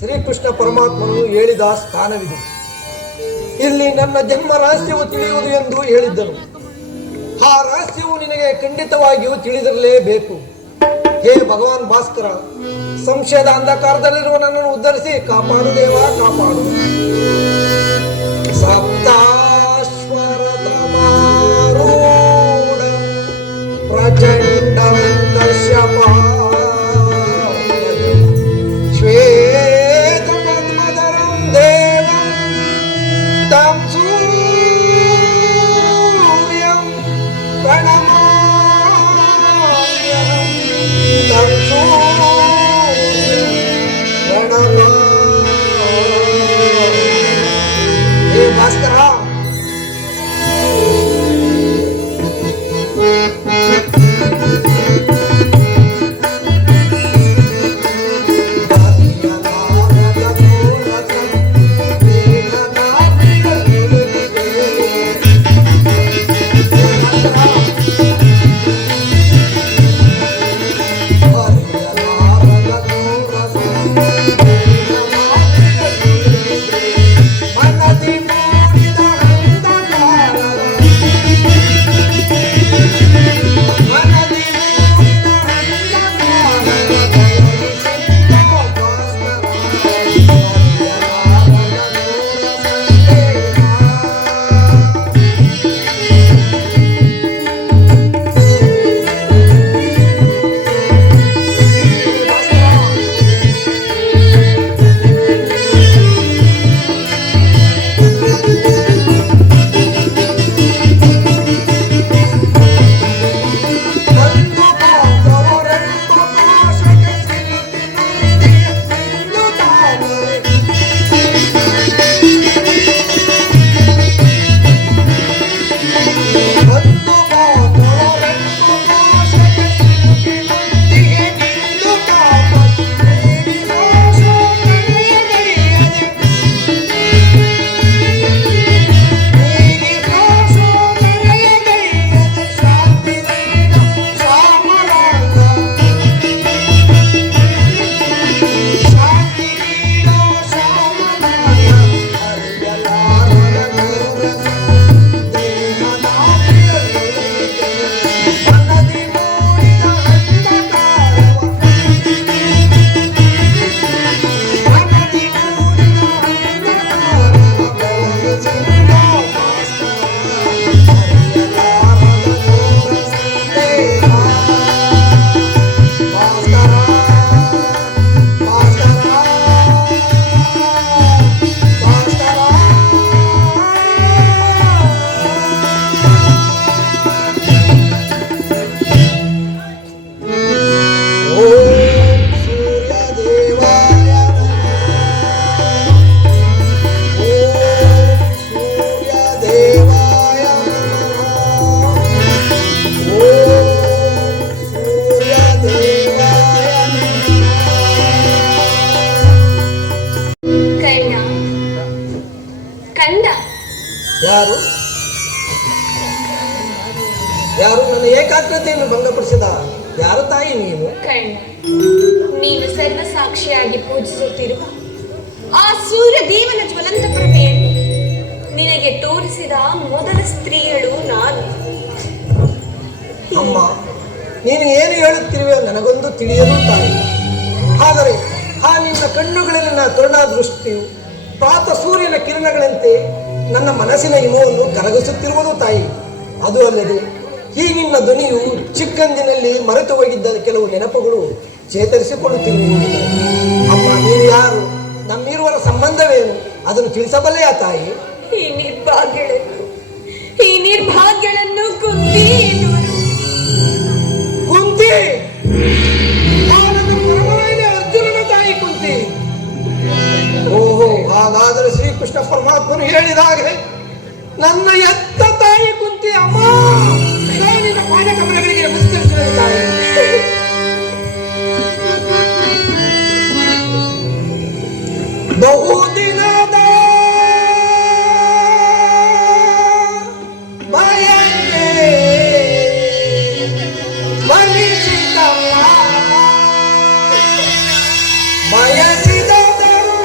ಶ್ರೀಕೃಷ್ಣ ಪರಮಾತ್ಮನು ಹೇಳಿದ ಸ್ಥಾನವಿದೆ. ಇಲ್ಲಿ ನನ್ನ ಜನ್ಮ ರಹಸ್ಯವು ತಿಳಿಯುವುದು ಎಂದು ಹೇಳಿದ್ದನು. ಆ ರಹಸ್ಯವು ನಿನಗೆ ಖಂಡಿತವಾಗಿಯೂ ತಿಳಿದಿರಲೇಬೇಕು. ಹೇ ಭಗವಾನ್ ಭಾಸ್ಕರ, ಸಂಶಯದ ಅಂಧಕಾರದಲ್ಲಿರುವ ನನ್ನನ್ನು ಉದ್ಧರಿಸಿ ಕಾಪಾಡು ದೇವ, ಕಾಪಾಡು. ಸಪ್ತಾಶ್ವರತಮಾರೂಢ ಪ್ರಚಂಡಂ ಕಶ್ಯಪಾರ್ಣಜಂ ಶ್ವೇತಪದ್ಮಧರಂ ದೇವಂ ತಂ ಸೂರ್ಯಂ ಪ್ರಣಮಾಮ್ಯಹಂ ತಂ ಸೂರ್ಯಂ ಪ್ರಣಮಾಮ್ಯಹಂ. ಹೇ ಭಾಸ್ಕರ, ಯಾರು ಯಾರು ನನ್ನ ಏಕಾಗ್ರತೆಯನ್ನು ಭಂಗಪಡಿಸಿದ? ಯಾರು ತಾಯಿ ನೀನು? ಕರ್ಣ, ನೀನು ಸರ್ವ ಸಾಕ್ಷಿಯಾಗಿ ಪೂಜಿಸುತ್ತಿರುವ ಆ ಸೂರ್ಯ ದೇವನ ಜ್ವಲಂತ ಪ್ರಭೆಯನ್ನು ನಿನಗೆ ತೋರಿಸಿದ ಮೊದಲ ಸ್ತ್ರೀಯಳು ನಾನು. ಅಮ್ಮ, ನೀನು ಏನು ಹೇಳುತ್ತಿರುವೆ ನನಗೊಂದು ತಿಳಿಯಲು ತಾಯಿ. ಆದರೆ ಆ ನಿನ್ನ ಕಣ್ಣುಗಳಲ್ಲಿನ ಕರುಣಾದೃಷ್ಟಿಯು ಪ್ರಾತ ಸೂರ್ಯನ ಕಿರಣಗಳಂತೆ ನನ್ನ ಮನಸ್ಸಿನ ಹಿಮವನ್ನು ಕರಗಿಸುತ್ತಿರುವುದು ತಾಯಿ. ಅದು ಅಲ್ಲದೆ ಈ ನಿನ್ನ ಧ್ವನಿಯು ಚಿಕ್ಕಂದಿನಲ್ಲಿ ಮರೆತು ಹೋಗಿದ್ದ ಕೆಲವು ನೆನಪುಗಳು ಚೇತರಿಸಿಕೊಳ್ಳುತ್ತಿರುವುದು. ಅಮ್ಮ, ನೀನು ಯಾರು? ನಮ್ಮಿರುವರ ಸಂಬಂಧವೇನು? ಅದನ್ನು ತಿಳಿಸಬಲ್ಲೆಯ ತಾಯಿ? ಈ ನಿರ್ಭಾಗ್ಯಗಳನ್ನು ಕುಂತಿ ಕುಂತಿ, ಅರ್ಜುನನ ತಾಯಿ ಕುಂತಿ. ಓಹೋ, ಹಾಗಾದರೆ ಶ್ರೀಕೃಷ್ಣ ಪರಮಾತ್ಮನು ಹೇಳಿದ ಹಾಗೆ ನನ್ನ ಎತ್ತ ತಾಯಿ ಕುಂತಿ. ಅಮ್ಮ, ನಿನ್ನ ಪಾದಕಮಲಗಳಿಗೆ ನಮಸ್ಕರಿಸುವ ತಾಯಿ. ಬಹುದಿನದ ಬಯಕೆ ಬಯಸಿದವರು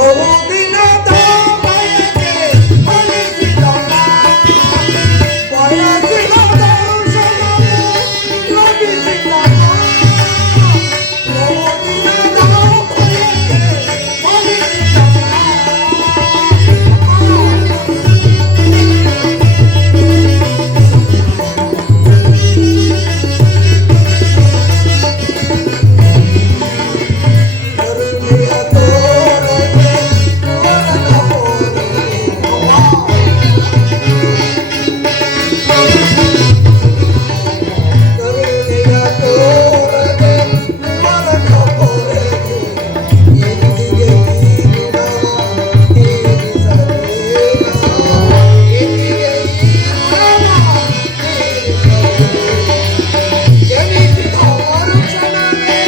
ಬಹುದಿನದ ಬಯಕೆ ಫಲಿಸಿದಮ್ಮ. ಬಯಸಿದ ದರ್ಶನವು ಲಭಿಸಿದಮ್ಮ. ಬಹುದಿನದ ಬಯಕೆ ಫಲಿಸಿದಮ್ಮ. ಕರುಣೆಯ ತೋರದೆ ವರನ ಪೋರೆ ಕರುಣೆಯ ತೋರದೆ ವರನ ಪೋರೆ ಎಂದಿಗೆ ಈ ಋಣವ ತೀರಿಸಲೇನ. ಎಂದಿಗೆ ಈ ಋಣವ ತೀರಿಸಲೇನ. ಜನಿಸಿದ ಮರುಕ್ಷಣವೇ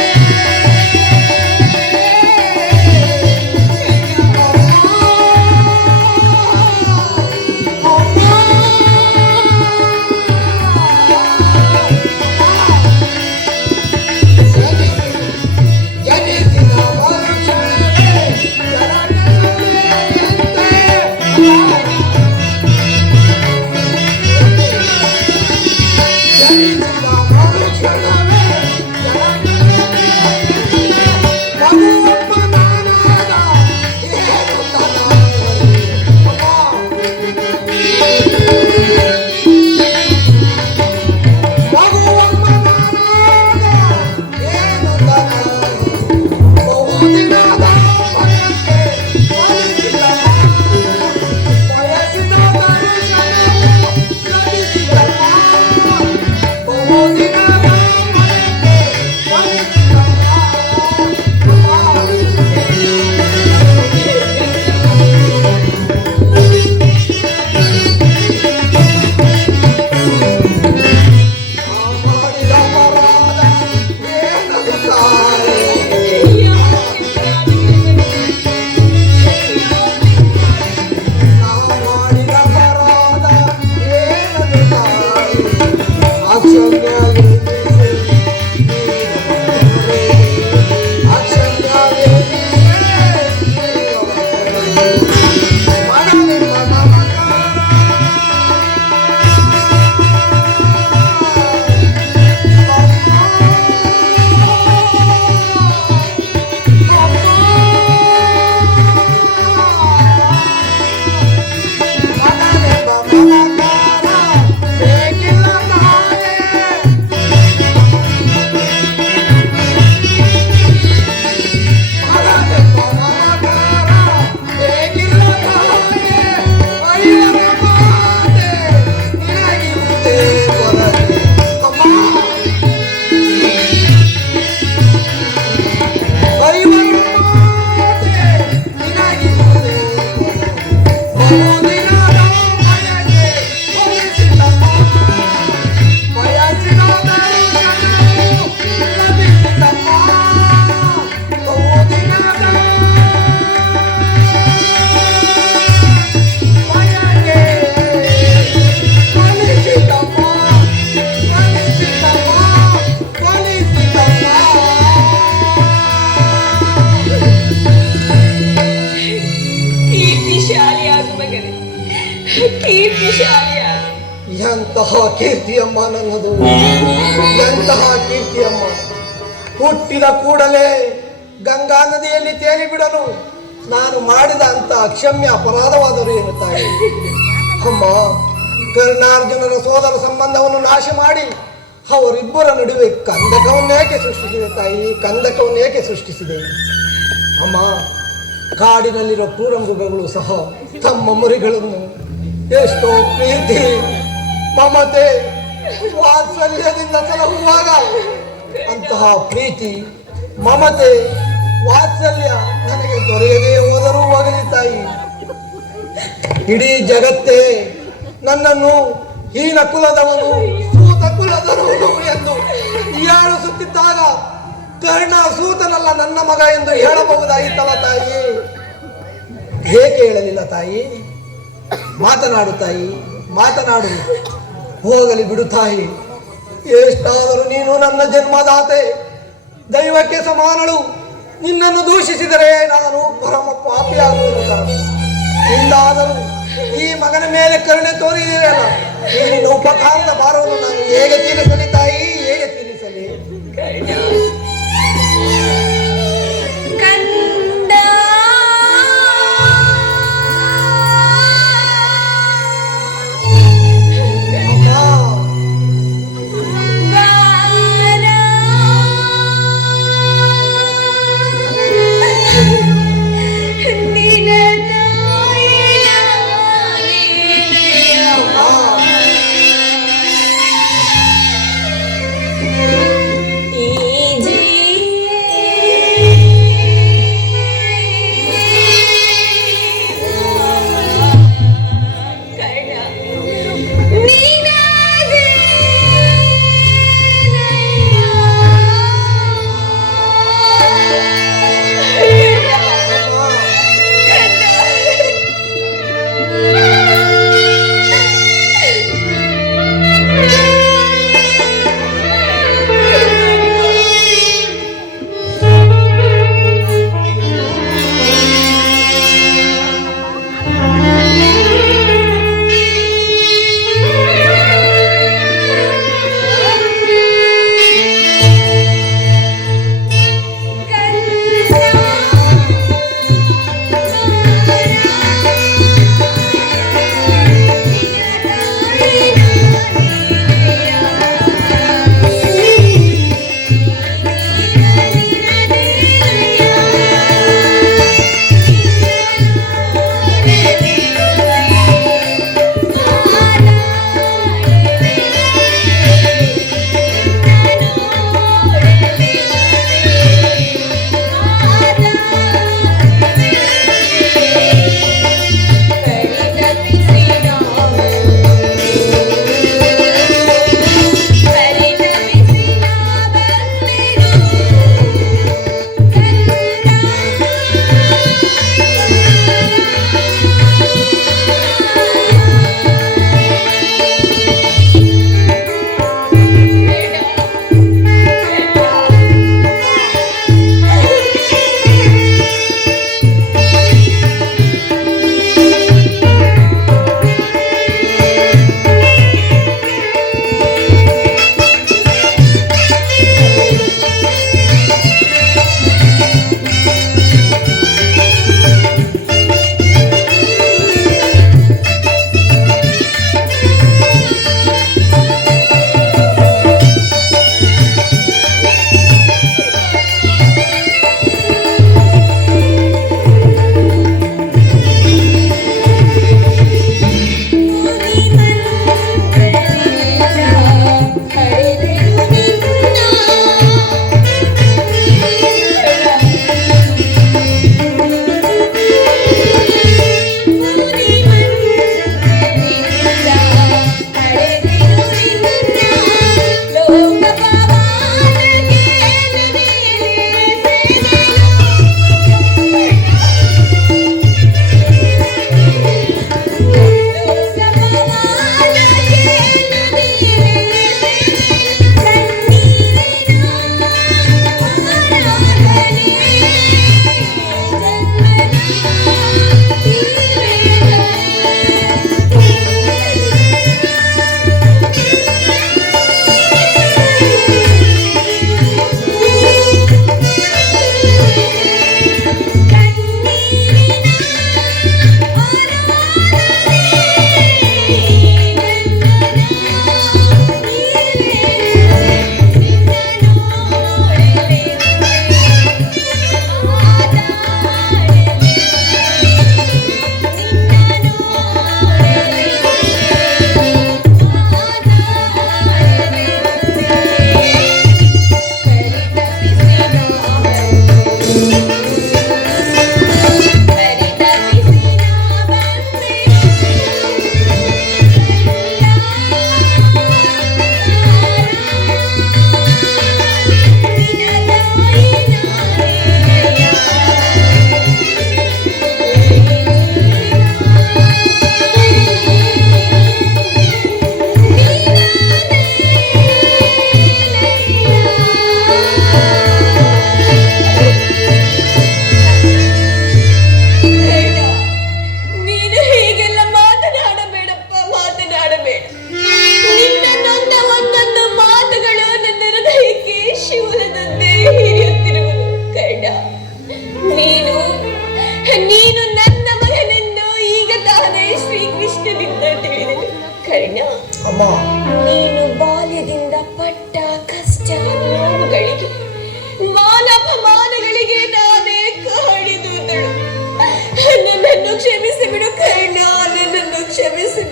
ಜನಿಸಿದ ಮರುಕ್ಷಣವೇ ಜನಿಸಿದ ಮರುಕ್ಷಣವೇ ಮಗುವಮ್ಮ ನಾನಾದ ಏನು ತನಾಗಲಿ. ಮಗುವಮ್ಮ ನಾನಾದ ಏನು ತನಾಗಲಿ. ಬಹುದಿನದ ಬಯಕೆ ಫಲಿಸಿದಮ್ಮ. ಬಯಸಿದ ದರ್ಶನವು ಲಭಿಸಿದಮ್ಮ. ಬಹುದಿನದ ಬಯಕೆ ಫಲಿಸಿದಮ್ಮ. ಮಾಡಿದ ಅಪರಾಧ ಏನದು ತಾಯಿ. ಮಾಡಿದ ಅಪರಾಧ ಏನದು ತಾಯಿ. ಅಕ್ಷಮ್ಯವೇ ಅಕ್ಷಮ್ಯವೇ ಮಗನಿಂದ ಮಮಕಾರ. ಮಗನಿಂದ ಮಮಕಾರ ಬೇಕಿಲ್ಲ ತಾನೇ. ಮಗನಿಂದ ಮಮಕಾರ ಬೇಕಿಲ್ಲ ತಾನೇ. ಐವರ ಮಾತೆ ನಿನಗಿರುವುದೇ ಕೊರತೆ. ಅಮ್ಮ ಐವರ ಮಾತೆ ನಿನಗಿರುವುದೇ ಕೊರತೆ. ಬಹುದಿನದ ಬಯಕೆ ಫಲಿಸಿದಮ್ಮ. ಬಯಸಿದ ದರ್ಶನವು ಲಭಿಸಿದಮ್ಮ. ಬಹುದಿನದ ಬಯಕೆ ಫಲಿಸಿದಮ್ಮ. ಫಲಿಸಿದಮ್ಮ. ಫಲಿಸಿದಮ್ಮ. ಕೀರ್ತಿಶಾಲಿಯಾದ ಮಗನೇ, ಕೀರ್ತಿಶಾಲಿಯಾದ. ಎಂತಹ ಕೀರ್ತಿಯಮ್ಮ ನನ್ನದು. ಎಂತಹ ಕೀರ್ತಿಯಮ್ಮ. ಹುಟ್ಟಿದ ಕೂಡಲೇ ಗಂಗಾ ನದಿಯಲ್ಲಿ ತೇಲಿ ಬಿಡಲು ನಾನು ಮಾಡಿದ ಅಂತ ಅಕ್ಷಮ್ಯ ಅಪರಾಧವಾದರೂ ಏನು ತಾಯಿ. ಅಮ್ಮ, ಕರ್ಣಾರ್ಜುನರ ಸೋದರ ಸಂಬಂಧವನ್ನು ನಾಶ ಮಾಡಿ ಅವರಿಬ್ಬರ ನಡುವೆ ಕಂದಕವನ್ನೇಕೆ ಸೃಷ್ಟಿಸಿದೆ ತಾಯಿ. ಕಂದಕವನ್ನೇಕೆ ಸೃಷ್ಟಿಸಿದೆ ಅಮ್ಮ. ಕಾಡಿನಲ್ಲಿರೋ ಕ್ರೂರಂಬುಗಳು ಸಹ ತಮ್ಮ ಮರಿಗಳನ್ನು ಎಷ್ಟೋ ಪ್ರೀತಿ ಮಮತೆ ವಾತ್ಸಲ್ಯದಿಂದ ಸಲಹುವಾಗ ಅಂತಹ ಪ್ರೀತಿ ಮಮತೆ ವಾತ್ಸಲ್ಯ ನನಗೆ ದೊರೆಯದೇ ಹೋದರೂ ಹೋಗಲಿ ತಾಯಿ. ಇಡೀ ಜಗತ್ತೇ ನನ್ನನ್ನು ಹೀನ ಕುಲದವನು ಸೂತ ಕುಲದವನು ಎಂದು ಹೀಯಾಳಿಸುತ್ತಿದ್ದಾಗ ಕರ್ಣ ಸೂತನಲ್ಲ ನನ್ನ ಮಗ ಎಂದು ಹೇಳಬಹುದಾಗಿತ್ತಲ್ಲ ತಾಯಿ. ಏಕೆ ಹೇಳಲಿಲ್ಲ ತಾಯಿ? ಮಾತನಾಡು ತಾಯಿ, ಮಾತನಾಡು. ಹೋಗಲಿ ಬಿಡು ತಾಯಿ. ಎಷ್ಟಾದರೂ ನೀನು ನನ್ನ ಜನ್ಮದಾತೆ, ದೈವಕ್ಕೆ ಸಮಾನಳು. ನಿನ್ನನ್ನು ದೂಷಿಸಿದರೆ ನಾನು ಪರಮ ಪಾಪಿಯಾಗುವುದು. ಇಂದಾದರೂ ಈ ಮಗನ ಮೇಲೆ ಕರುಣೆ ತೋರಿದಿರಲ್ಲ, ಈ ನಿನ್ನ ಉಪಕಾರದ ಭಾರವನ್ನು ನಾನು ಹೇಗೆ ತೀರಿಸಲಿ ತಾಯಿ, ಹೇಗೆ ತೀರಿಸಲಿ? ಈ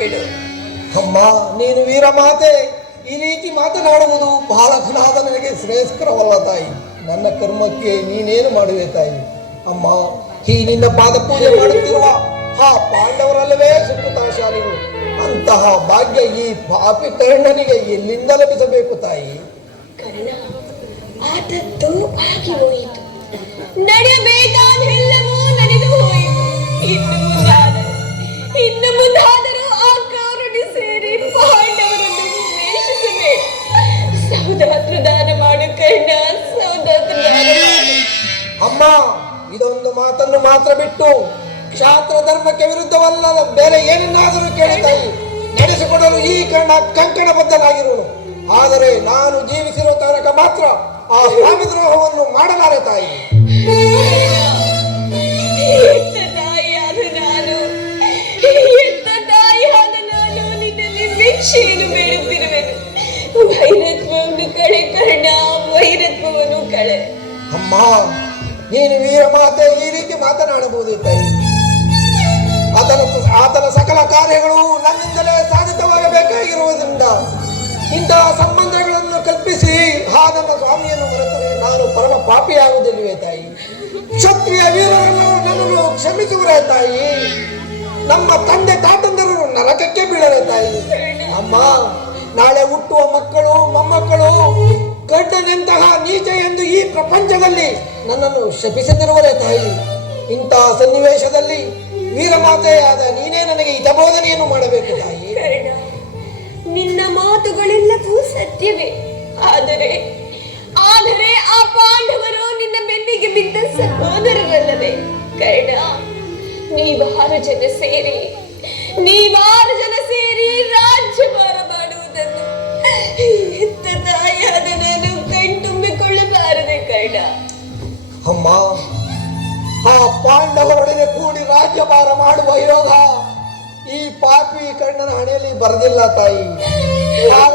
ಬಿಡು. ಅಮ್ಮ, ನೀನು ವೀರಮಾತೆ, ಈ ರೀತಿ ಮಾತನಾಡುವುದು ಬಾಲಕನಾದ ನನಗೆ ಶ್ರೇಯಸ್ಕರವಲ್ಲ ತಾಯಿ. ನನ್ನ ಕರ್ಮಕ್ಕೆ ನೀನೇನು ಮಾಡುವೆ ತಾಯಿ? ಅಮ್ಮ, ಈ ನಿನ್ನ ಪಾದ ಪೂಜೆ ಮಾಡುತ್ತಿರುವ ಆ ಪಾಂಡವರಲ್ಲವೇ ಸುಕೃತಾಶಾಲಿಗಳು. ಅಂತಹ ಭಾಗ್ಯ ಈ ಪಾಪಿ ಕರ್ಣನಿಗೆ ಎಲ್ಲಿಂದ ಲಭಿಸಬೇಕು ತಾಯಿ? ಕರ್ಣ, ಆದದ್ದು ಆಗಿ ಹೋಯಿತು. ನಡೆಯಬೇಕಾದೆಲ್ಲವೂ ನಡೆದು ಹೋಯಿತು. ಇನ್ನು ಮುಂದಾದರೂ ಆ ಕಾರುಣಿ ಸೇರಿ ಪಾಂಡವರನ್ನು ದ್ವೇಷಿಸಬೇಡ. ಸೌದಾತ್ರ ದಾನ ಮಾಡು ಕರ್ಣ, ಸೌದಾತ್ರ ದಾನ ಮಾಡು. ಅಮ್ಮ, ಇದೊಂದು ಮಾತನ್ನು ಮಾತ್ರ ಬಿಟ್ಟು ಶಾಸ್ತ್ರ ಧರ್ಮಕ್ಕೆ ವಿರುದ್ಧವಲ್ಲದ ಬೇರೆ ಏನನ್ನಾದರೂ ಕೇಳುತ್ತಾಯಿ ನಡೆಸಿಕೊಡಲು ಈ ಕರ್ಣ ಕಂಕಣಬದ್ಧನಾಗಿರುವನು. ಆದರೆ ನಾನು ಜೀವಿಸಿರೋ ತನಕ ಮಾತ್ರ ಆ ಸ್ವಾಮಿ ದ್ರೋಹವನ್ನು ಮಾಡಲಾರೆ ತಾಯಿ. ಎಂತ ತಾಯಿಯಾದ ನಾನು ನಿನ್ನಲ್ಲಿ ಭಿಕ್ಷೆಯನ್ನು ಬೇಡುತ್ತಿರುವೆನು. ವೈರತ್ವವನ್ನು ಕಳೆ ಕರ್ಣ, ವೈರತ್ವವನ್ನು ಕಳೆ. ಅಮ್ಮ, ನೀನು ವೀರಮಾತೆ, ಈ ರೀತಿ ಮಾತನಾಡಬಹುದು ತಾಯಿ. ಆತನ ಸಕಲ ಕಾರ್ಯಗಳು ನನ್ನಿಂದಲೇ ಸಾಧಿತವಾಗಬೇಕಾಗಿರುವುದರಿಂದ ಇಂತಹ ಸಂಬಂಧಗಳನ್ನು ಕಲ್ಪಿಸಿ ಆ ನಮ್ಮ ಸ್ವಾಮಿಯನ್ನು ಮರೆತರೆ ನಾನು ಪರಮ ಪಾಪಿಯಾಗುವುದಿಲ್ಲವೇ ತಾಯಿ? ಕ್ಷತ್ರಿಯ ವೀರರನ್ನು ನನ್ನನ್ನು ಕ್ಷಮಿಸುವರೇ ತಾಯಿ? ನಮ್ಮ ತಂದೆ ತಾತಂದರು ನರಕಕ್ಕೆ ಬೀಳರೆ ತಾಯಿ? ಅಮ್ಮ, ನಾಳೆ ಹುಟ್ಟುವ ಮಕ್ಕಳು ಮೊಮ್ಮಕ್ಕಳು ಗಡ್ಡನೆಂತಹ ನೀಚ ಎಂದು ಈ ಪ್ರಪಂಚದಲ್ಲಿ ನನ್ನನ್ನು ಶಪಿಸದಿರುವರೇ ತಾಯಿ? ಇಂತಹ ಸನ್ನಿವೇಶದಲ್ಲಿ ವೀರಮಾತೆಯಾದ ನೀನೇ ನನಗೆ ಹಿತಬೋಧನೆಯನ್ನು ಮಾಡಬೇಕು ತಾಯಿ. ನಿನ್ನ ಮಾತುಗಳೆಲ್ಲವೂ ಸತ್ಯವೇ. ಆದರೆ ಆ ಪಾಂಡವರು ನಿನ್ನ ಬೆನ್ನಿಗೆ ಬಿದ್ದ ಸಹೋದರರಲ್ಲವೇ ಕರ್ಣ? ನೀವಾರು ಜನ ಸೇರಿ ರಾಜ್ಯಭಾರ ಮಾಡುವುದನ್ನು ಎತ್ತ ತಾಯಿಯಾದ ನಾನು ಕಣ್ತುಂಬಿಕೊಳ್ಳಬಾರದೆ ಕರ್ಣ. ಅಮ್ಮ, ಆ ಪಾಂಡವರೊಡನೆ ಕೂಡಿ ರಾಜ್ಯಭಾರ ಮಾಡುವ ಯೋಗ ಈ ಪಾಪಿ ಕರ್ಣನ ಹಣೆಯಲ್ಲಿ ಬರದಿಲ್ಲ ತಾಯಿ. ಆಗ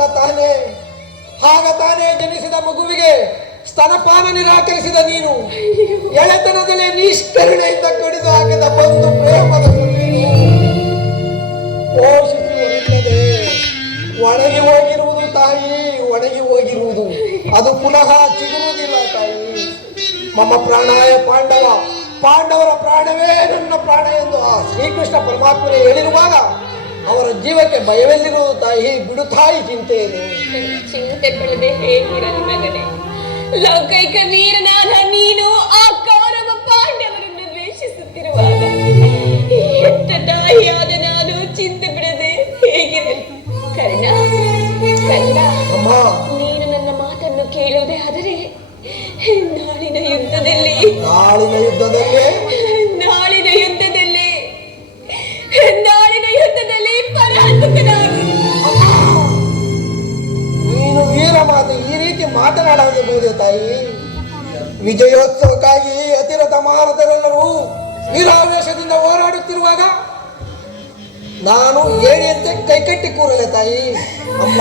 ತಾನೇ ಜನಿಸಿದ ಮಗುವಿಗೆ ಸ್ತನಪಾನ ನಿರಾಕರಿಸಿದ ನೀನು ಎಳೆತನದಲ್ಲೇ ನಿಷ್ಕರುಣೆಯಿಂದ ಕಡಿದು ಹಾಕಿದ ಬಂಧು ಪ್ರೇಮದ ಪೋಷಿಸುವುದಿಲ್ಲದೆ ಒಣಗಿ ಹೋಗಿರುವುದು ತಾಯಿ, ಒಣಗಿ ಹೋಗಿರುವುದು. ಅದು ಪುನಃ ಚಿಗುರುವುದಿಲ್ಲ ತಾಯಿ. ಮಮ್ಮ ಪ್ರಾಣಾಯ ಪಾಂಡವರ ಪ್ರಾಣವೇ ನನ್ನ ಪ್ರಾಣ ಎಂದು ಆ ಶ್ರೀಕೃಷ್ಣ ಪರಮಾತ್ಮನೇ ಹೇಳಿರುವಾಗ ಅವರ ಜೀವಕ್ಕೆ ಭಯವೆಲ್ಲಿರುವುದು ತಾಯಿ? ಬಿಡು ತಾಯಿ ಚಿಂತೆಯನ್ನು. ಚಿಂತೆ ಪಡದೆ ಹೇಳಿರಲಿ ಮಗನೇ. ಲೌಕಿಕ ವೀರನಾದ ನೀನು ಆ ಕೌರವ ಪಾಂಡವರನ್ನು ದ್ವೇಷಿಸುತ್ತಿರುವಾಗ ಎತ್ತ ತಾಯಿಯಾದ ನಾನು ಚಿಂತೆ ಬಿಡದೆ ಹೇಗಿರಲಿ ಕರ್ಣ? ನೀನು ನನ್ನ ಮಾತನ್ನು ಕೇಳುವುದೇ ಆದರೆ ನಾಳಿನ ಯುದ್ಧದಲ್ಲಿ ಪರಾಂತಕನಾಗು. ನೀನು ವೀರಮಾತೆ, ಈ ರೀತಿ ಮಾತನಾಡಬಹುದು ತಾಯಿ? ವಿಜಯೋತ್ಸವಕ್ಕಾಗಿ ಅತಿರಥ ಮಹಾರಥರೆಲ್ಲರೂ ವೀರಾವೇಶದಿಂದ ಹೋರಾಡುತ್ತಿರುವಾಗ ನಾನು ಏಣಿಯಂತೆ ಕೈಕಟ್ಟಿ ಕೂರಲೆ ತಾಯಿ? ಅಮ್ಮ,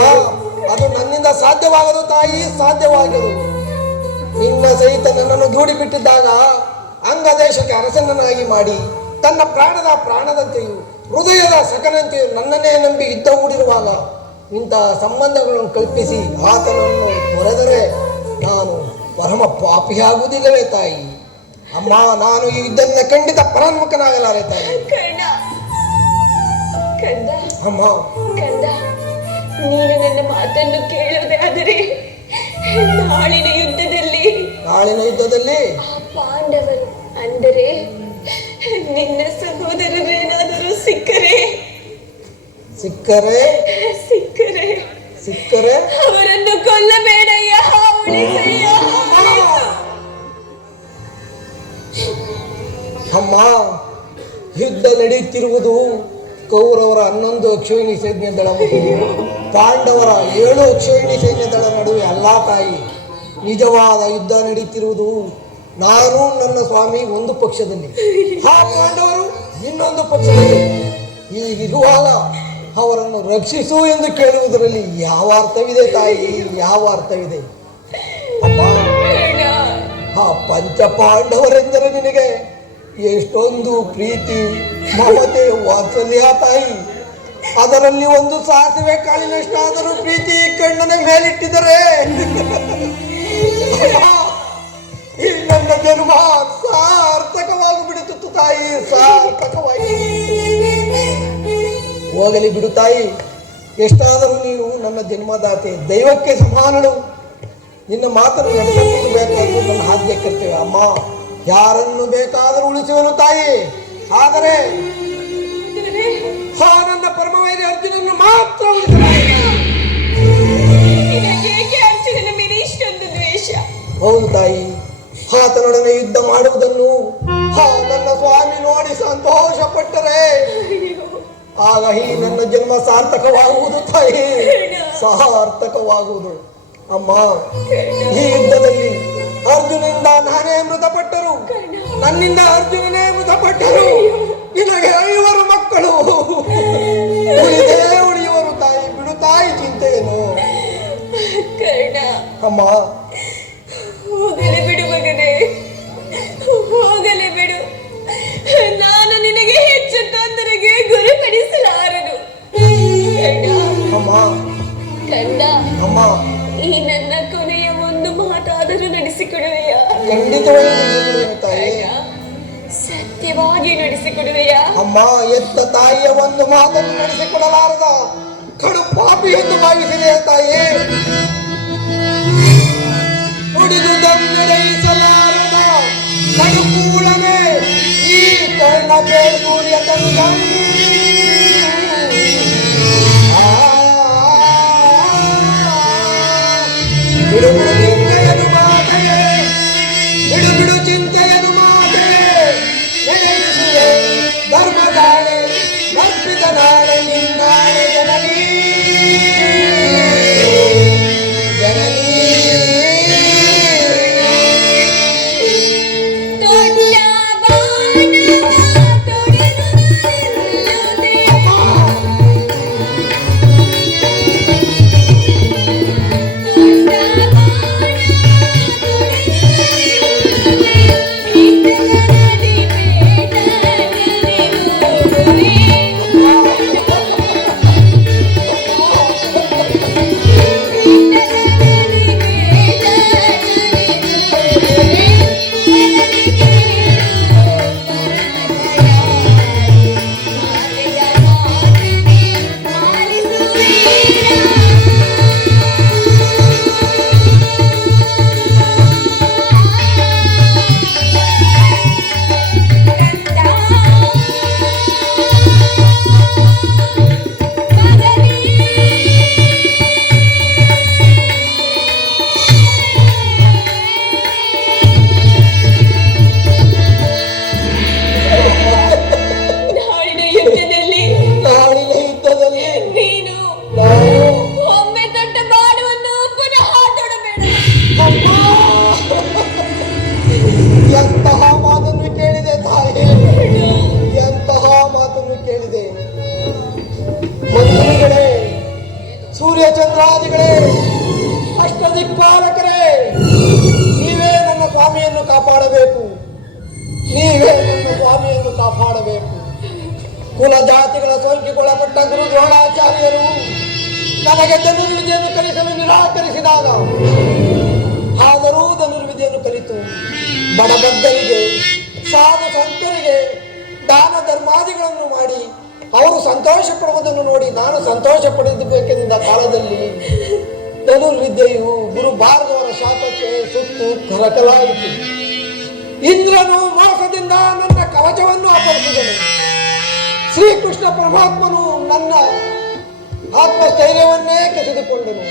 ಅದು ನನ್ನಿಂದ ಸಾಧ್ಯವಾಗದು ತಾಯಿ, ಸಾಧ್ಯವಾಗದು. ನಿನ್ನ ಸಹಿತ ನನ್ನನ್ನು ದೂಡಿ ಬಿಟ್ಟಿದ್ದಾಗ ಅಂಗದೇಶಕ್ಕೆ ಅರಸನನ್ನಾಗಿ ಮಾಡಿ ತನ್ನ ಪ್ರಾಣದಂತೆಯೂ ಹೃದಯದ ಸಕನಂತೆಯೂ ನನ್ನನ್ನೇ ನಂಬಿ ಯುದ್ಧ ಹೂಡಿರುವಾಗ ಇಂತಹ ಸಂಬಂಧಗಳನ್ನು ಕಲ್ಪಿಸಿ ಆತನನ್ನು ತೊರೆದರೆ ನಾನು ಪರಮ ಪಾಪಿಯಾಗುವುದಿಲ್ಲವೇ ತಾಯಿ? ಅಮ್ಮ, ನಾನು ಈ ಯುದ್ಧದಿಂದ ಖಂಡಿತ ಪರಾನ್ಮುಖನಾಗಲಾರೆ ತಾಯಿ. ಅಮ್ಮ, ನೀನು ನನ್ನ ಮಾತನ್ನು ಕೇಳುವುದೇ ಆದರೆ ನಾಳಿನ ಯುದ್ಧದಲ್ಲಿ ಆ ಪಾಂಡವರು ಅಂದರೆ ನಿನ್ನ ಸಹೋದರರೇನಾದರೂ ಸಿಕ್ಕರೆ ಅವರನ್ನು ಕೊಲ್ಲಬೇಡಯ್ಯ, ಉಳಿಸಯ್ಯ. ಅಮ್ಮ, ಯುದ್ಧ ನಡೆಯುತ್ತಿರುವುದು ಕೌರವರ 11 ಅಕ್ಷೋಹಿಣಿ ಸೈನ್ಯ ದಳ ಮತ್ತು ಪಾಂಡವರ 7 ಅಕ್ಷೋಹಿಣಿ ಸೈನ್ಯ ದಳ ನಡುವೆ ಅಲ್ಲ ತಾಯಿ. ನಿಜವಾದ ಯುದ್ಧ ನಡೆಯುತ್ತಿರುವುದು ನಾನು ನನ್ನ ಸ್ವಾಮಿ ಒಂದು ಪಕ್ಷದಲ್ಲಿ, ಆ ಪಾಂಡವರು ಇನ್ನೊಂದು ಪಕ್ಷದಲ್ಲಿ. ಹೀಗಿರುವಾಗ ಅವರನ್ನು ರಕ್ಷಿಸು ಎಂದು ಕೇಳುವುದರಲ್ಲಿ ಯಾವ ಅರ್ಥವಿದೆ ತಾಯಿ? ಯಾವ ಅರ್ಥವಿದೆ? ಅಮ್ಮ, ಆ ಪಂಚ ಪಾಂಡವರೆಂದರೆ ನಿನಗೆ ಎಷ್ಟೊಂದು ಪ್ರೀತಿ, ಮಮತೆ, ವಾತ್ಸಲ್ಯ ತಾಯಿ. ಅದರಲ್ಲಿ ಒಂದು ಸಾಸಿವೆ ಕಾಳಿನಷ್ಟಾದರೂ ಪ್ರೀತಿ ಈ ಕಣ್ಣನ ಮೇಲಿಟ್ಟಿದರೆ ಈ ನನ್ನ ಜನ್ಮ ಸಾರ್ಥಕವಾಗಿ ಬಿಡುತ್ತಿತ್ತು ತಾಯಿ, ಸಾರ್ಥಕವಾಗಿ. ಹೋಗಲಿ ಬಿಡು ತಾಯಿ, ಎಷ್ಟಾದರೂ ನೀನು ನನ್ನ ಜನ್ಮದಾತೆ, ದೈವಕ್ಕೆ ಸಮಾನಳು. ನಿನ್ನ ಮಾತನ್ನು ನಡೆಸಬೇಕಾದ್ರೂ ನನ್ನ ಆದ್ಯ ಕರ್ತವ್ಯ. ಅಮ್ಮ, ಯಾರನ್ನು ಬೇಕಾದರೂ ಉಳಿಸುವನು ತಾಯಿ, ಆದರೆ ನನ್ನ ಪರಮವೈರಿ ಅರ್ಜುನನ್ನು ಮಾತ್ರ ಅರ್ಜುನನ ಮೇಲೆ ಇಷ್ಟೊಂದು ದ್ವೇಷ? ಹೌದು ತಾಯಿ, ಆತನೊಡನೆ ಯುದ್ಧ ಮಾಡುವುದನ್ನು ನನ್ನ ಸ್ವಾಮಿ ನೋಡಿ ಸಂತೋಷ ಪಟ್ಟರೆ ಆಗ ಈ ನನ್ನ ಜನ್ಮ ಸಾರ್ಥಕವಾಗುವುದು ತಾಯಿ, ಸಾರ್ಥಕವಾಗುವುದು. ಅಮ್ಮ, ಈ ಯುದ್ಧದಲ್ಲಿ ಅರ್ಜುನನಿಂದ ನಾನೇ ಮೃತಪಟ್ಟರು, ನನ್ನಿಂದ ಅರ್ಜುನನೇ ಮೃತಪಟ್ಟರು. ನಿನಗೆ 5 ಮಕ್ಕಳು, ಉಳಿದೇ ಉಳಿಯುವರು ತಾಯಿ. ಬಿಡು ತಾಯಿ ಚಿಂತೆಯನ್ನು. ಅಮ್ಮ, ಹೋಗಲಿ ಬಿಡು ಮಗನೇ, ಹೋಗಲಿ ಬಿಡು. ನಾನು ನಿನಗೆ ಹೆಚ್ಚು ತೊಂದರೆಗೆ ಗುರುಪಡಿಸಲಾರನು. ಅಮ್ಮ, ಕಂದ, ಅಮ್ಮ, ಈ ನನ್ನ ಕೊನೆಯ ಒಂದು ಮಾತಾದರೂ ನಡೆಸಿಕೊಡುವೆಯಾ? ಖಂಡಿತವಾಗಿ ತಾಯಿ, ಸತ್ಯವಾಗಿ ನಡೆಸಿಕೊಡುವೆಯಾ? ಅಮ್ಮ, ಎತ್ತ ತಾಯಿಯ ಒಂದು ಮಾತನ್ನು ನಡೆಸಿಕೊಡಲಾರದ ಕಡು ಪಾಪಿ ಎಂದು ಭಾವಿಸಿದೆ ತಾಯಿ. ನುಡಿದು ದನ್ನಡೈಸಲಾರದ ಕಡುಕೂಳನೆ ಈ ಕರ್ಣಕ್ಕೆ ಸೂರ್ಯ ತಂದ ಬಿಡು ಬಿಡು ಚಿಂತೆಯನು ಮಾತೆಯೇ, ಬಿಡು ಬಿಡು ಚಿಂತೆಯನು ಮಾತೆಯೇ, ನಡೆಯಿಸುವೆ ಧರ್ಮದಾಳೆ ಅರ್ಪಿತ ನಾಳೆ ನಿನ್ನಾಳೆ ಜನನೀ ಜನನೀ. ಎಂತಹ ಮಾತನ್ನು ಕೇಳಿದೆ ತಾಯಿ, ಎಂತಹ ಮಾತನ್ನು ಕೇಳಿದೆ. ಮಂತ್ರಿಗಳೇ, ಸೂರ್ಯ ಚಂದ್ರಾದಿಗಳೇ, ಅಷ್ಟದಿಕ್ಪಾಲಕರೇ, ನೀವೇ ನನ್ನ ಸ್ವಾಮಿಯನ್ನು ಕಾಪಾಡಬೇಕು, ನೀವೇ ನನ್ನ ಸ್ವಾಮಿಯನ್ನು ಕಾಪಾಡಬೇಕು. ಕುಲ ಜಾತಿಗಳ ಸೋಂಕಿಗೊಳಪಟ್ಟ ಗುರು ದ್ರೋಣಾಚಾರ್ಯರು ನನಗೆ ಧನುರ್ವಿದ್ಯೆಯನ್ನು ಕಲಿಸಲು ನಿರಾಕರಿಸಿದಾಗ, ಆದರೂ ಧನುರ್ವಿದ್ಯೆಯನ್ನು ಕಲಿತು ಬಡಬಗ್ಗರಿಗೆ, ಸಾಧು ಸಂತರಿಗೆ ದಾನ ಧರ್ಮಾದಿಗಳನ್ನು ಮಾಡಿ ಅವರು ಸಂತೋಷ ಪಡುವುದನ್ನು ನೋಡಿ ನಾನು ಸಂತೋಷ ಪಡೆಯಬೇಕೆಂದ ಕಾಲದಲ್ಲಿ ಧನುರ್ವಿದ್ಯೆಯು ಗುರು ಭಾರದವರ ಶಾಪಕ್ಕೆ ಸುತ್ತು ಕರಕಲಾಯಿತು. ಇಂದ್ರನು ಮೋಸದಿಂದ ನನ್ನ ಕವಚವನ್ನು ಅಪಹರಿಸಿದನು. ಶ್ರೀಕೃಷ್ಣ ಪರಮಾತ್ಮನು ನನ್ನ ಆತ್ಮಸ್ಥೈರ್ಯವನ್ನೇ ಕಸಿದುಕೊಂಡನು.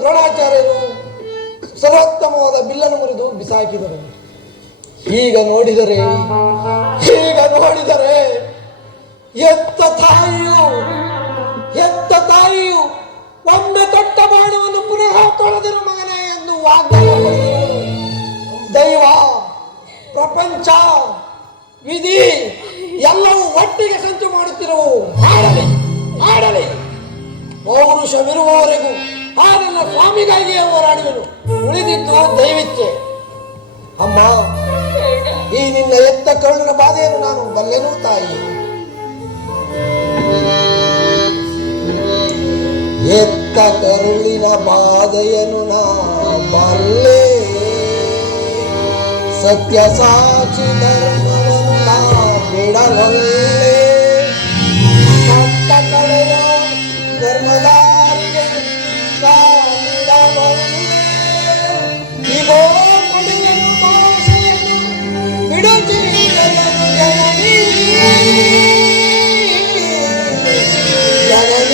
ದ್ರೋಣಾಚಾರ್ಯರು ಸರ್ವೋತ್ತಮವಾದ ಬಿಲ್ಲನ್ನು ಮುರಿದು ಬಿಸಾಕಿದರು. ಈಗ ನೋಡಿದರೆ ಎತ್ತ ತಾಯಿಯು ಒಮ್ಮೆ ತೊಟ್ಟ ಬಾಣವನ್ನು ಪುನಃ ತೊಳೆದಿರು ಮಗನೇ ಎಂದು ವಾಗ್ದಾನ ಮಾಡಿದರು. ದೈವ, ಪ್ರಪಂಚ, ವಿಧಿ ಎಲ್ಲವೂ ಒಟ್ಟಿಗೆ ಸಂಚು ಮಾಡುತ್ತಿರುವು. ಆಡಲಿ ಪೌರುಷವಿರುವವರೆಗೂ ಆ ನನ್ನ ಸ್ವಾಮಿಗಾಗಿಯೇ ಹೋರಾಡುವೆನು. ಉಳಿದಿದ್ದು ದೈವಿಚ್ಛೆ. ಅಮ್ಮ, ಈ ನಿನ್ನ ಎತ್ತ ಕರುಣನ ಬಾಧೆಯನ್ನು ನಾನು ಬಲ್ಲೆನು ತಾಯಿ. ಎತ್ತ ಕರುಳಿನ ಬಾಧೆಯನು ನಾ ಬಲ್ಲೆ, ಸತ್ಯ ಸಾಕ್ಷಿ ಧರ್ಮವನ್ನು ನಾ ಬಿಡವಲ್ಲೆ, ಭಕ್ತ ಕಡೆಯ ಧರ್ಮದಾರಿಗೆ ನಾ ಬಿಡವಲ್ಲೆ, ಇಗೋ ಕೊಡುವೆನು ಭಾಷೆಯನ್ನು ಬಿಡು ಜೀವನನು ಜನನಿ ಜನನಿ.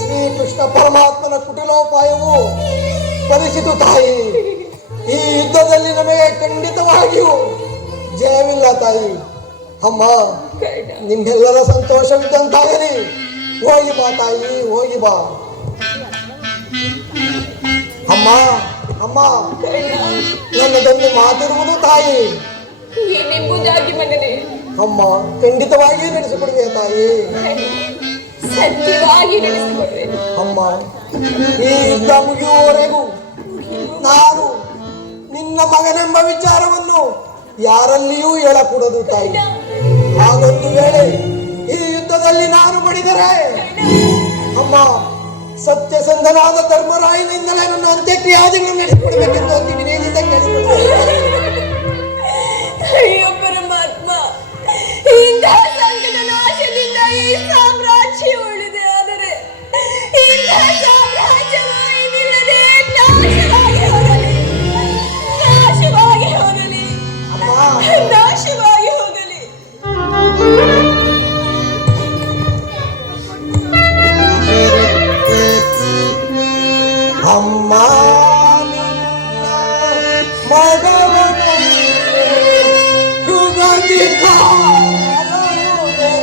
ಶ್ರೀಕೃಷ್ಣ ಪರಮಾತ್ಮನ ಕುಟಿಲೋಪಾಯವು ಫಲಿಸಿತು ತಾಯಿ. ಈ ಯುದ್ಧದಲ್ಲಿ ನಮಗೆ ಖಂಡಿತವಾಗಿಯೂ ಜಯವಿಲ್ಲ ತಾಯಿ. ಅಮ್ಮ, ನಿಮ್ಮೆಲ್ಲರ ಸಂತೋಷವಿದ್ದಂತಾಗಲಿ. ಹೋಗಿ ಬಾ ತಾಯಿ, ಹೋಗಿ ಬಾ. ಅಮ್ಮ ಅಮ್ಮ, ನನ್ನದೊಂದು ಮಾತಿರುವುದು ತಾಯಿ. ಏನೆಂಬುದಾಗಿ ಮಗನೇ? ಅಮ್ಮ, ಖಂಡಿತವಾಗಿಯೂ ನಡೆಸಿಕೊಡುವೆ ತಾಯಿ. ಸತ್ಯವಾಗಿ ನಡೆಸಿಕೊಡುವೆ. ಅಮ್ಮ, ಈ ಯುದ್ಧ ಮುಗಿಯುವವರೆಗೂ ನಾನು ನಿನ್ನ ಮಗನೆಂಬ ವಿಚಾರವನ್ನು ಯಾರಲ್ಲಿಯೂ ಹೇಳಕೂಡದು ತಾಯಿ. ಹಾಗೊಂದು ವೇಳೆ ಈ ಯುದ್ಧದಲ್ಲಿ ನಾನು ಮಡಿದರೆ ಅಮ್ಮ, ಸತ್ಯಸಂಧನಾದ ಧರ್ಮರಾಯನಿಂದಲೇ ನನ್ನ ಅಂತ್ಯಕ್ರಿಯಾದಿಗಳನ್ನು ನಡೆಸಿಕೊಡಬೇಕೆಂದು ಅಂತಿನಿಂದ ಕೇಳಿಕೊಳ್ಳುತ್ತೇನೆ. ಅಯ್ಯೋ ಪರಮಾತ್ಮ, ಇಂತಹ ಸಂಕಟ ನಾಶದಿಂದ ಈ ಸಾಮ್ರಾಜ್ಯ ಉಳಿದೆ. ಆದರೆ ಇಂತಹ ಸಾಮ್ರಾಜ್ಯವಿಲ್ಲದೆ ನಾಶವಾಗಿ ಹೋಗಲಿ, ನಾಶವಾಗಿ ಹೋಗಲಿ, ನಾಶವಾಗಿ ಹೋಗಲಿ. ಅಮ್ಮ, ಮಗವನು ಯುಗದಿ ಕಾಲನು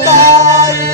ತಾಯಿ.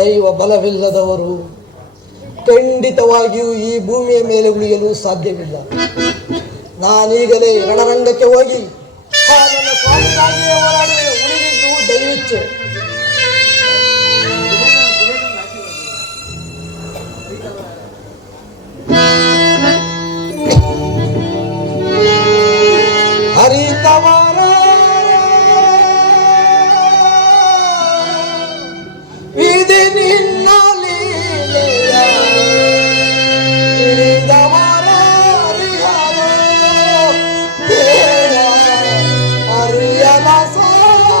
ದೈವ ಬಲವಿಲ್ಲದವರು ಖಂಡಿತವಾಗಿಯೂ ಈ ಭೂಮಿಯ ಮೇಲೆ ಉಳಿಯಲು ಸಾಧ್ಯವಿಲ್ಲ. ನಾನೀಗಲೇ ರಣರಂಗಕ್ಕೆ ಹೋಗಿ ನನ್ನ ಸ್ವಾಮಿಗಾಗಿಯೇ ಹೋರಾಡಿ ಉಳಿದಿದ್ದು ದೈವಿಚ್ಛೆ. ಹರಿತವಾರ ವಿಧಿ ನಿನ್ನ ಲೀಲೆಯ ತಿಳಿದವರ ಅರಿಯಲ ಸಾಧ್ಯವೋ.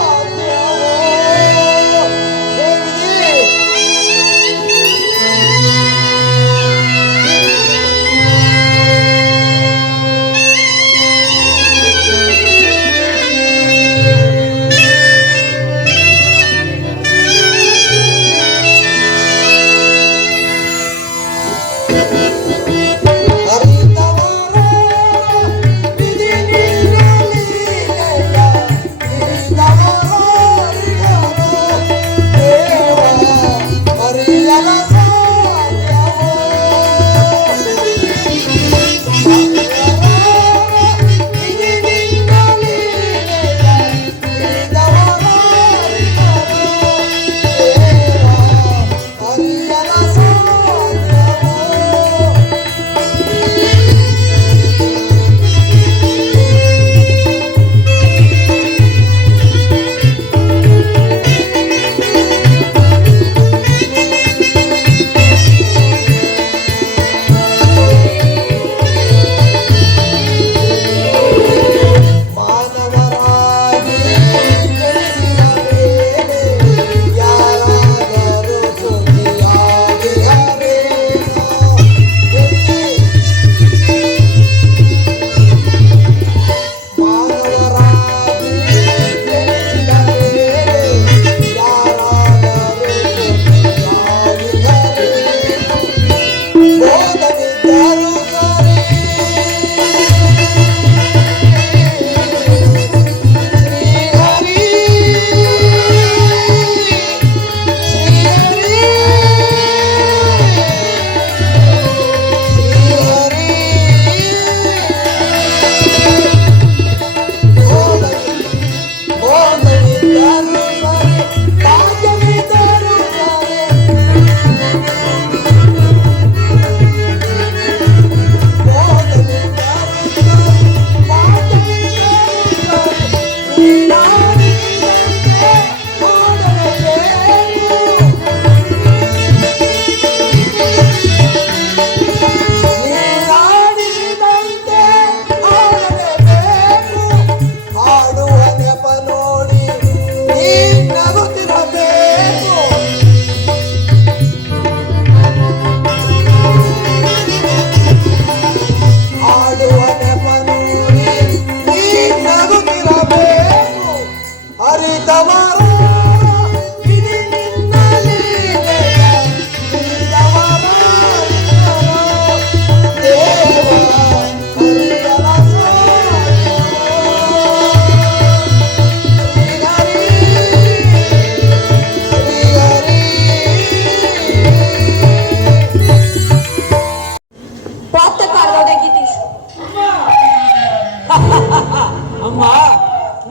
ಅಮ್ಮ,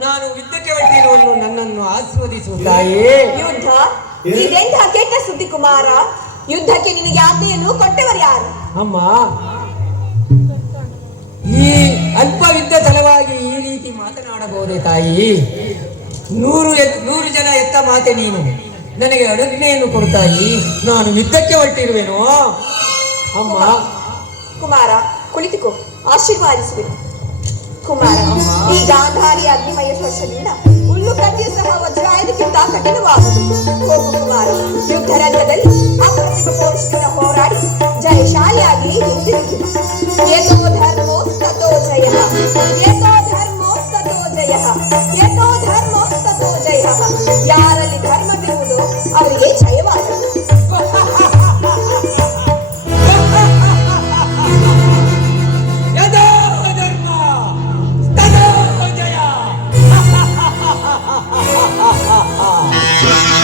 ನಾನು ಯುದ್ಧಕ್ಕೆ ಹೊರಟಿರುವುದು ನನ್ನನ್ನು ಆಸ್ವಾದಿಸುವ ತಾಯಿ. ಯುದ್ಧ? ಇದೆಂಥ ಕೆಟ್ಟ ಸುದ್ದಿ ಕುಮಾರ. ಯುದ್ಧಕ್ಕೆ ನಿನಗೆ ಆಜ್ಞೆಯನ್ನು ಕೊಟ್ಟವರು ಯಾರು? ಅಮ್ಮ, ಈ ಅಲ್ಪ ಯುದ್ಧ ಸಲುವಾಗಿ ಈ ರೀತಿ ಮಾತನಾಡಬಹುದೇ ತಾಯಿ? 100 ಜನ ಎತ್ತ ಮಾತೆ ನೀನು ನನಗೆ ಅಡುಗೆಯನ್ನು ಕೊಡ್ತಾಯಿ. ನಾನು ಯುದ್ಧಕ್ಕೆ ಹೊರಟಿರುವೆನು ಅಮ್ಮ. ಕುಮಾರ, ಕುಳಿತುಕೋ, ಆಶೀರ್ವಾದಿಸುವೆನು. ಕುಮಾರ, ಈ ಗಾಂಧಾರಿ ಅಗ್ನಿಮಯ ಸ್ಪರ್ಶದಿಂದ ಹುಲ್ಲು ಕಡ್ಡಿಯು ಸಹ ವಜ್ರಾಯುಧಕ್ಕಿಂತ ಕಠಿಣವಾಗುವುದು. ಹೋಗು ಕುಮಾರ, ಯುದ್ಧ ರಂಗದಲ್ಲಿ ಅಪ್ರತಿಮ ಪೌರುಷದಿಂದ ಹೋರಾಡಿ ಜಯಶಾಲಿಯಾಗಿ ಹಿಂದಿರುಗಿ. ಏತೋ ಧರ್ಮೋಸ್ತತೋ ಜಯಃ, ಏತೋ ಧರ್ಮೋಸ್ತತೋ ಜಯಃ, ಏತೋ ಧರ್ಮೋಸ್ತತೋ ಜಯಃ. ಯಾರಲ್ಲಿ ಧರ್ಮವಿರುವುದೋ ಅವರಿಗೆ ಜಯವಾಗದು. Ha ha ha ha ha ha!